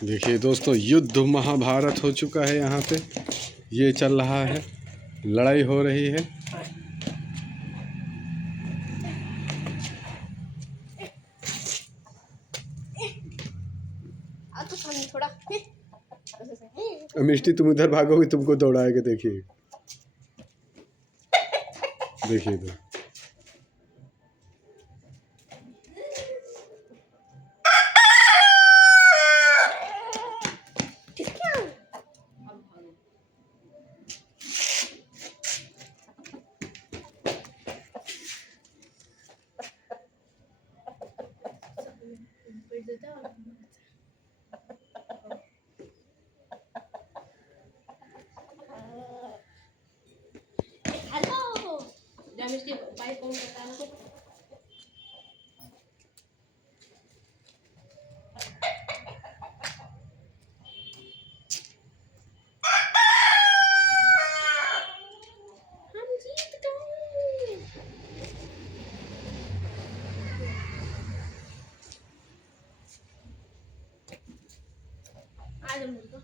देखिए दोस्तों, युद्ध महाभारत हो चुका है। यहाँ पे ये चल रहा है, लड़ाई हो रही है। मिष्टी तुम उधर भागोगी, तुमको दौड़ाएगा। देखिए देखिए इधर। आज हम लोग